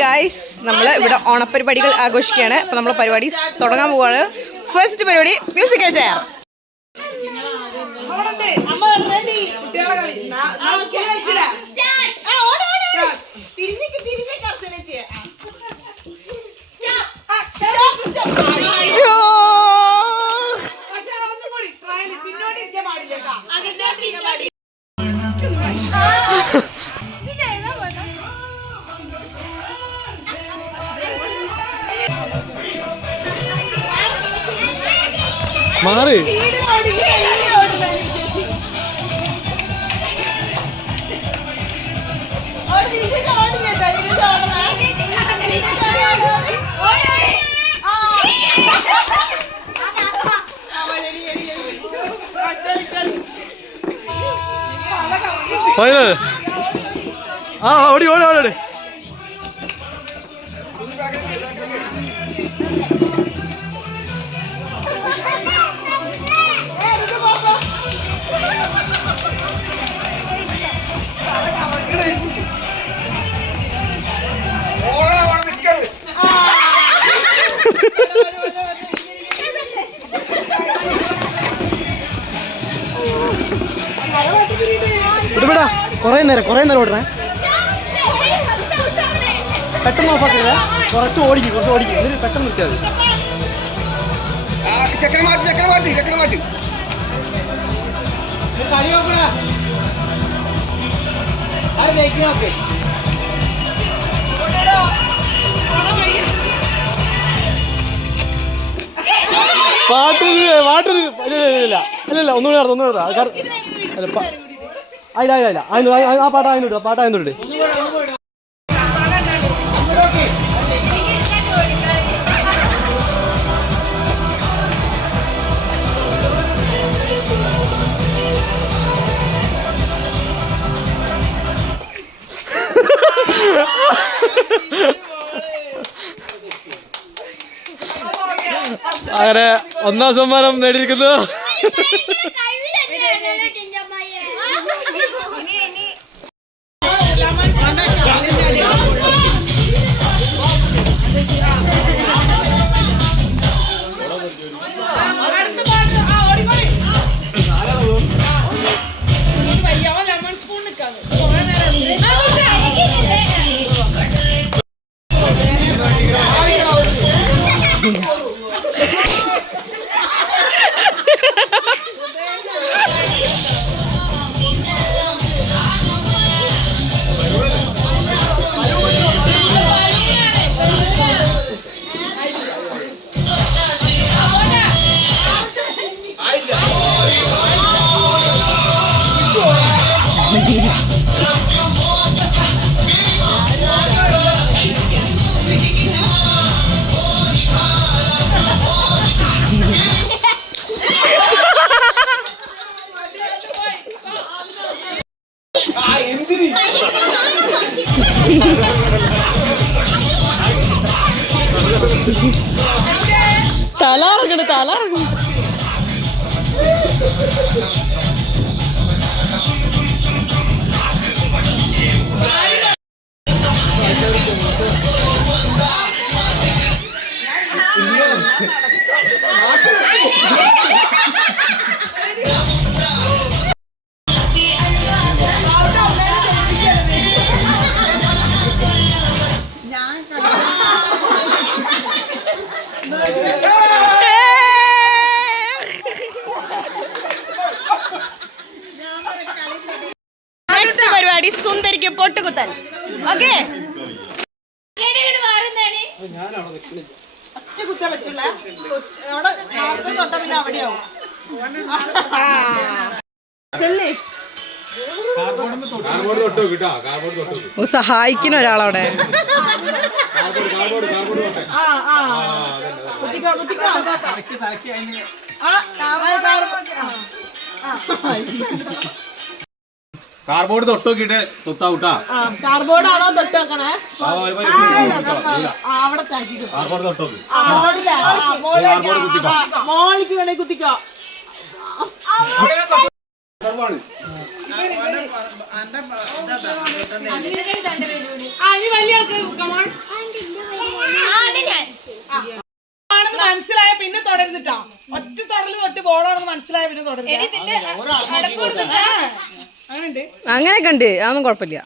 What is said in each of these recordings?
Guys, നമ്മൾ ഇവിടെ ഓണപരിപാടികൾ ആഘോഷിക്കുകയാണ്. അപ്പോൾ നമ്മൾ പരിപാടി തുടങ്ങാൻ പോവാണ്. ഫസ്റ്റ് പരിപാടി മ്യൂസിക്കൽ ചെയർ. മാറി ആ ഓടി ഓടി ഓടി വിടാ കുറേ നേരം ഓടണേ. പെട്ടെന്ന് ഓഫാക്കില്ല, കുറച്ച് ഓടിക്കും എന്നിട്ട് പെട്ടെന്ന് നിർത്തിയാൽ മതി. പാട്ട് ഇല്ല ഒന്നുകൂടെ അല്ല ആ പാട്ടായിരുന്നു. അങ്ങനെ ഒന്നാം സമ്മാനം നേടിയിരിക്കുന്നു. തലാറങ്ങണം പരിപാടി സുന്ദരിക്ക് പൊട്ടുകുത്തൽ. ഓക്കെ, സഹായിക്കുന്ന ഒരാളവിടെ. കാർബോർഡ് തൊട്ടോക്കിട്ട് തൊട്ടാവൂട്ടാ. കാർബോർഡ് ആണോ തൊട്ടോക്കണേ? കാർബോർഡ് തൊട്ടോക്ക് മോളിക്ക് വേണേ കുത്തിക്കോ. വലിയ ആൾക്കാർ തൊട്ടിട്ടാ ഒറ്റ തൊടല് തൊട്ട് ബോളാണെന്ന് മനസ്സിലായ പിന്നെ തുടരുക അങ്ങനെയുണ്ട്. അങ്ങനെയൊക്കെ ഉണ്ട്, അതൊന്നും കുഴപ്പമില്ല.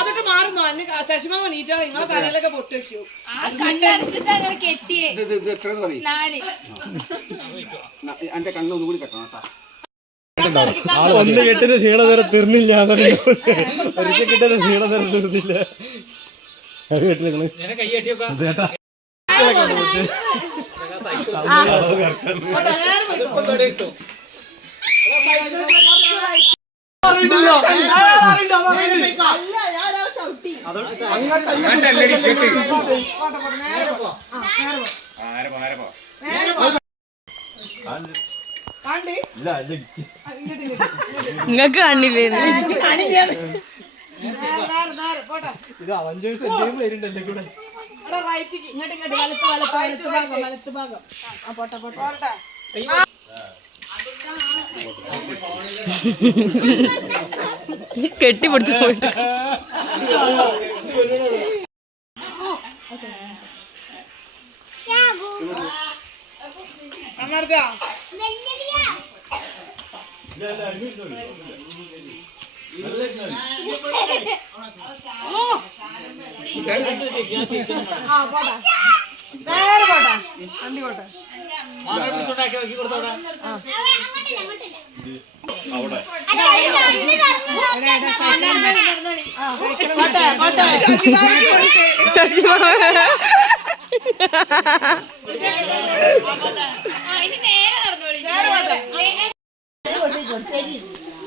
അതൊക്കെ മാറുന്നോ? അന്നെ ശശിമാമ നീറ്റാണ് നിങ്ങളെ തലയിലൊക്കെ പൊട്ട് വെക്കൂ. ഒന്ന് കെട്ടിന്റെ ക്ഷീണം നേരെ തീർന്നില്ല, ഒരിക്കൽ കിട്ടുന്ന ക്ഷീണം നേരെ തീർന്നില്ല. അത് കേട്ടില്ല നിങ്ങക്ക് കണ്ടില്ലേ? ഇത് അവഞ്ചേഴ്സ് എന്തെങ്കിലും വരുന്നുണ്ട് എന്റെ കൂടെ. കെട്ടിപ്പിടിച്ചു പോയിട്ട്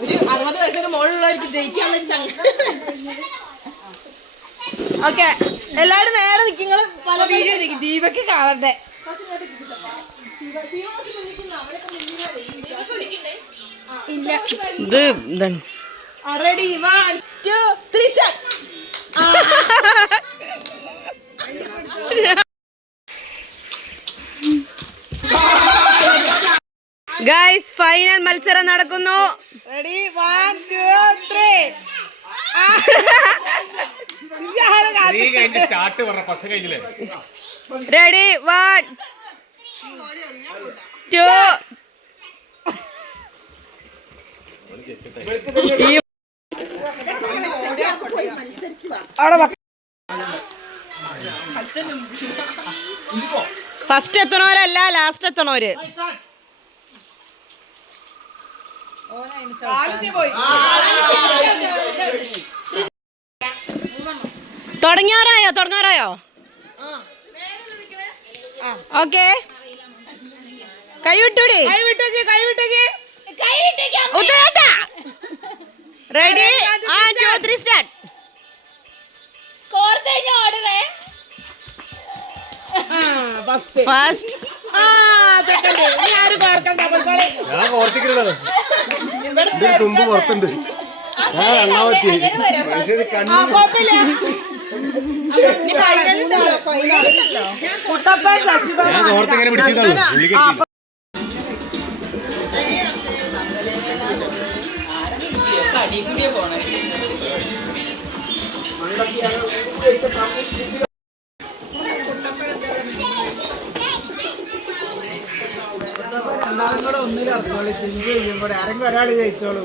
ഒരു 60 വയസ്സിന് മുകളിലുള്ളവർക്ക് ജയിക്കാനുള്ള. ഓക്കെ, എല്ലാരും നേരെ നിൽക്കുക. പല വീഡിയോ ദീപക്ക് കാണട്ടെ. ഇത് ഇതാണ്. Ready 1 2 3 start. ഗൈസ്, ഫൈനൽ മത്സരം നടക്കുന്നു. റെഡി 1 2 3. സ്റ്റാർട്ട് പറഞ്ഞ പക്ഷെ കഴിഞ്ഞില്ലേ? റെഡി 1 2. ഫസ്റ്റ് എത്തണോരല്ല, ലാസ്റ്റ് എത്തണോര്. തുടങ്ങാറായോ? ഓക്കെ, കൈവിട്ടൂടി. Ready 1 2 3 start. ഫസ്റ്റ് ഞാൻ ഓർത്തിക്കുന്നത് തുമ്പ് പുറത്തുണ്ട്. ഞാൻ ഓർത്തിങ്ങനെ പിടിച്ചതാണ്. ഒന്നിലും ഇറങ്ങോളൂ, ചിന്ത ചെയ്യുമ്പോൾ ആരെങ്കിലും ഒരാൾ ജയിച്ചോളൂ.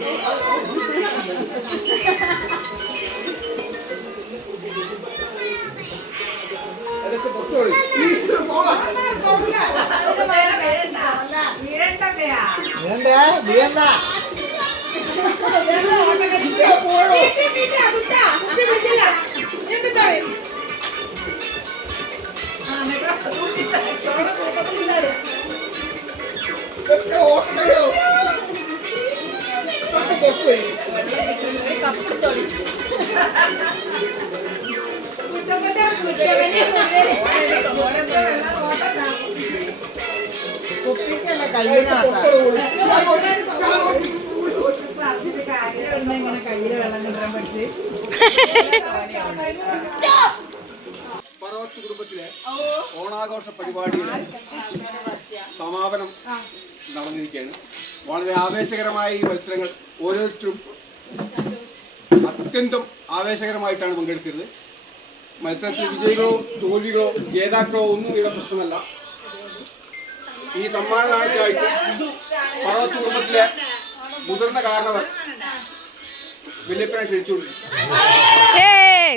പറവത്ത് കുടുംബത്തിലെ ഓണാഘോഷ പരിപാടിയുടെ സമാപനം നടന്നിരിക്കുകയാണ്. വളരെ ആവേശകരമായ ഈ മത്സരങ്ങൾ ഓരോരുത്തരും അത്യന്തം ആവേശകരമായിട്ടാണ് പങ്കെടുത്തത്. മത്സരത്തിൽ വിജയികളോ തോൽവികളോ ജേതാക്കളോ ഒന്നും ഇവിടെ പ്രശ്നമല്ല. ഈ സമ്മാനദാനത്തിനായിട്ട് പറവത്ത് കുടുംബത്തിലെ മുതിർന്ന കാരണവർ വല്യപ്പനെ ക്ഷണിച്ചുകൊണ്ടിരിക്കും. ഏയ്.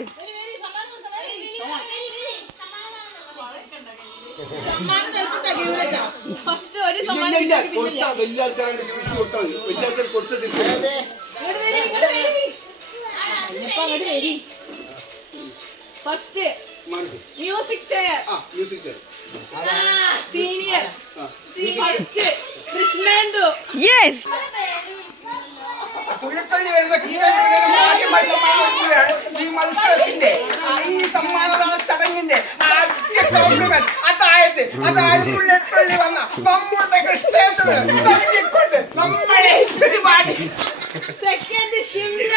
ഫസ്റ്റ് ഒരു ഇല്ല, വലിയ ആൾക്കാരെ തിരിച്ചു കൊടുത്താൽ മതി. വലിയ ആൾക്കാർ കൊടുത്ത് തിരിച്ചു first music chair music chair. Senior first Krishnendu. Yes. തുഴക്കള്ളി വരുന്ന കൃഷ്ണനാദ്യമായി സമ്മാനം കൊടുക്കുകയാണ്. ഈ മത്സരത്തിന്റെ ഈ സമ്മാനദാന ചടങ്ങിന്റെ ആദ്യ കോംപ്ലിമെന്റ് അതായത് തുഴക്കള്ളി വന്ന നമ്മുടെ കൃഷ്ണേന്ദ്രന് നൽകിക്കൊണ്ട് നമ്മുടെ പരിപാടി. സെക്കൻഡ് ഷിംന.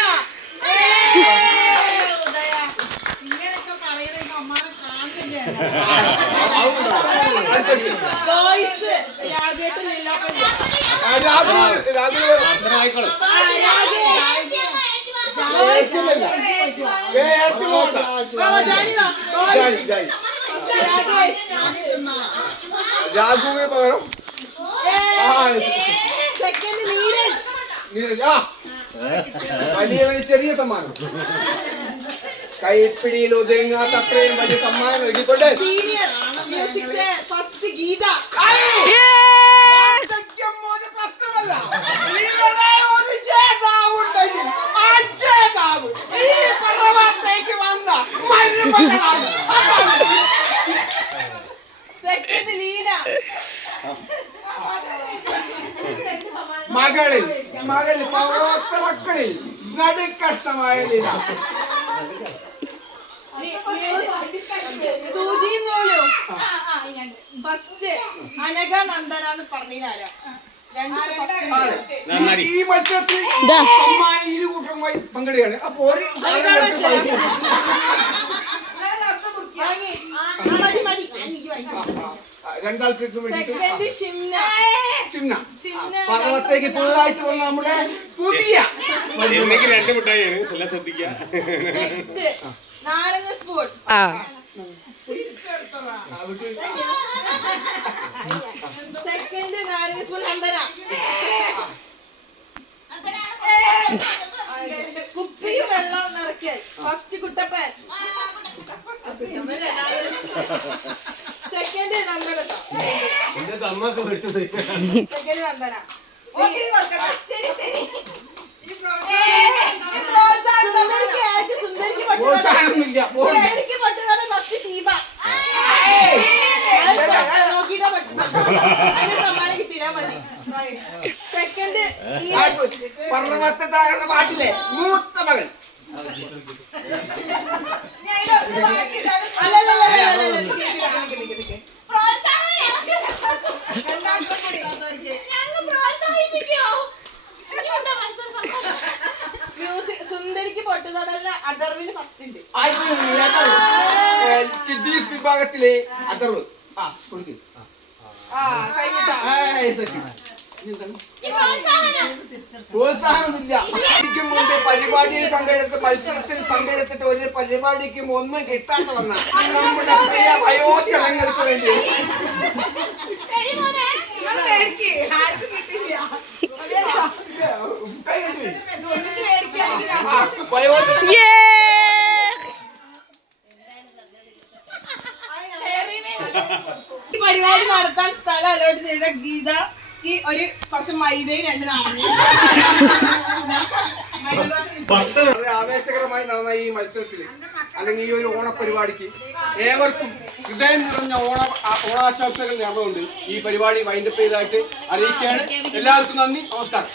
ഇങ്ങനെയൊക്കെ പറയുന്ന സമ്മാനം കാണുന്നില്ല. ബോയ്സ് രാജേട്ട് നിലാപ്പള്ളി. രാഘുവിന് പകരം സെക്കൻഡ് നീരജ്. വലിയ ചെറിയ സമ്മാനം. കൈപ്പിടിയിൽ ഒതുങ്ങാത്ത അത്രയും വലിയ സമ്മാനം നൽകിക്കൊണ്ട് senior music chair first Geetha. പ്രശ്നമല്ല, ഇവിടെ ഒരു ജേതാവുണ്ടെങ്കിൽ ആ ജേതാവ് ഈ പർവ്വതത്തേക്ക് വന്ന മരുമകളാണ്. സെക്കൻഡ് ലീന. മകളിൽ പർവ്വത മക്കളിൽ നടുക്കഷ്ടമായ ലീല. സൂചി നൂലു. ഫസ്റ്റ് അനഘ നന്ദനാന്ന് പറഞ്ഞാരാ? ഈ മത്സരത്തിൽ സമ്മാനം ഇരുകൂട്ടമായി പങ്കെടുക്കുകയാണ്. അപ്പൊ ഒരു രണ്ടാൾക്കും വേണ്ടിയിട്ട് സെക്കൻഡ് ഷിംന. പർവ്വതത്തേക്ക് പുതുതായിട്ട് വന്ന നമ്മുടെ പുതിയ എനിക്ക് 2 മിഠായിയാണ്, എല്ലാം ശ്രദ്ധിക്കുക. നെക്സ്റ്റ് നാരങ്ങ സ്പൂൺ. ആ. സെക്കൻഡ് നാരങ്ങ സ്പൂൺ നന്ദന. കുപ്പിക്ക് വെള്ളം നിറയ്ക്കൽ ഫസ്റ്റ് കുട്ടപ്പൻ. സെക്കൻഡ് നന്ദന. എന്റെ തമ്മൊക്കെ മേടിച്ചത് സെക്കൻഡ് നന്ദന. പ്രോത്സാഹനമില്ല. എനിക്ക് പട്ടുകാരെ ഫസ്റ്റ് ഷീബ. നോക്കിയിട്ടാ പറ്റുന്നത്. അതിന് സമ്മാനം കിട്ടിയില്ല മതി. സെക്കൻഡ് പർവ്വതത്താകുന്ന പാട്ടിലെ മൂത്ത മകൻ. സുന്ദരിക്ക് പൊട്ടുതൊടല്ല അദർവിന് ഫസ്റ്റ് ഉണ്ട്. കിഡ്നീസ് വിഭാഗത്തിലെ അഥർവ്. പ്രോത്സാഹനമില്ല. ഇതിക്ക് മുമ്പ് പരിപാടിയിൽ പങ്കെടുത്ത് മത്സരത്തിൽ പങ്കെടുത്തിട്ട് ഒരു പരിപാടിക്കും ഒന്നും കിട്ടാത്ത വന്ന നമ്മുടെ പ്രിയ വയോജനങ്ങൾക്ക് വേണ്ടി ഈ പരിപാടി നടത്താൻ സ്ഥലം അലോട്ട് ചെയ്ത ഗീത ഈ ഒരു കുറച്ച് മൈദയും 2 നാരങ്ങയും. വളരെ ആവേശകരമായി നടന്ന ഈ മത്സരത്തിൽ അല്ലെങ്കിൽ ഈ ഒരു ഓണപരിപാടിക്ക് ഏവർക്കും ഹൃദയം നിറഞ്ഞ ഓണാശംസകൾ നേർന്നുകൊണ്ട് ഈ പരിപാടി വൈൻഡപ്പ് ചെയ്തതായിട്ട് അറിയിക്കുകയാണ്. എല്ലാവർക്കും നന്ദി, നമസ്കാരം.